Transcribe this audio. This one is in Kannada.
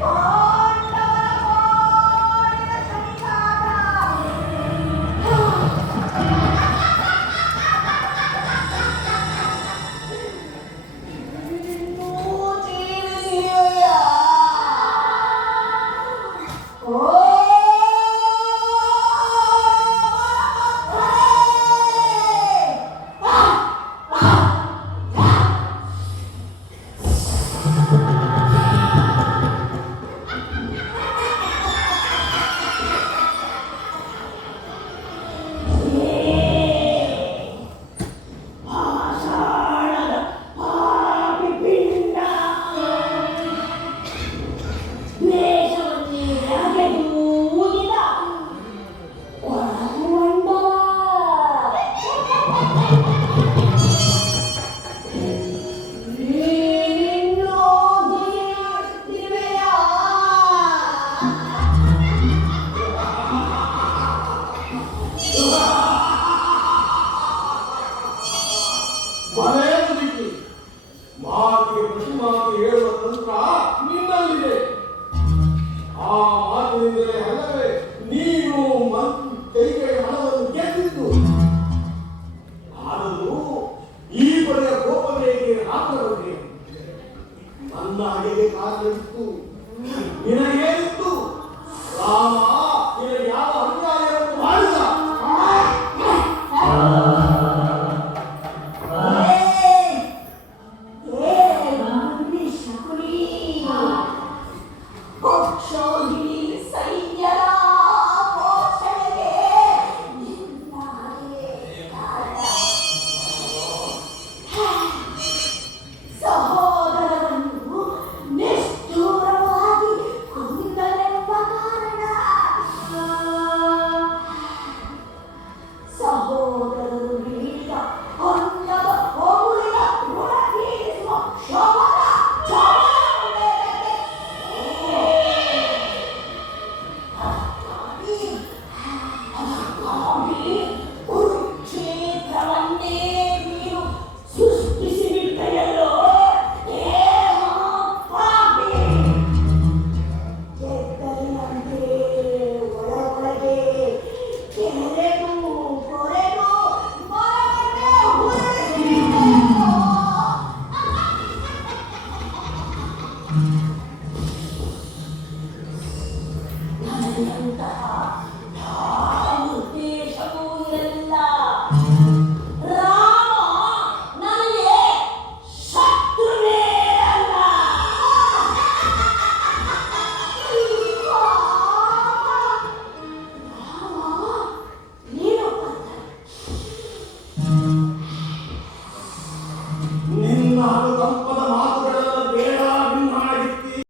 Oh! ಕೊನೆಯ ಬದುಕಿ ಮಾತಿಗೆ ಪ್ರತಿ ಮಾತು ಹೇಳುವ ತಂತ್ರ ನಿನ್ನಲ್ಲಿದೆ ಆ ಮಾತಿನಿಂದಲೇ ಹಣವೇ ನೀನು ಕೈ ಕೈ ಹಣವನ್ನು ಗೆದ್ದಿದ್ದು. ಆದರೂ ಈ ಬಗೆಯ ಕೋಪ ಬೇಗೆ ಆತರವೇ ನನ್ನ ಅಡಿಗೆ ಕಾರಣ ಇತ್ತು ನಿನಗೇನಿತ್ತು? ರಾಮ Mm-hmm.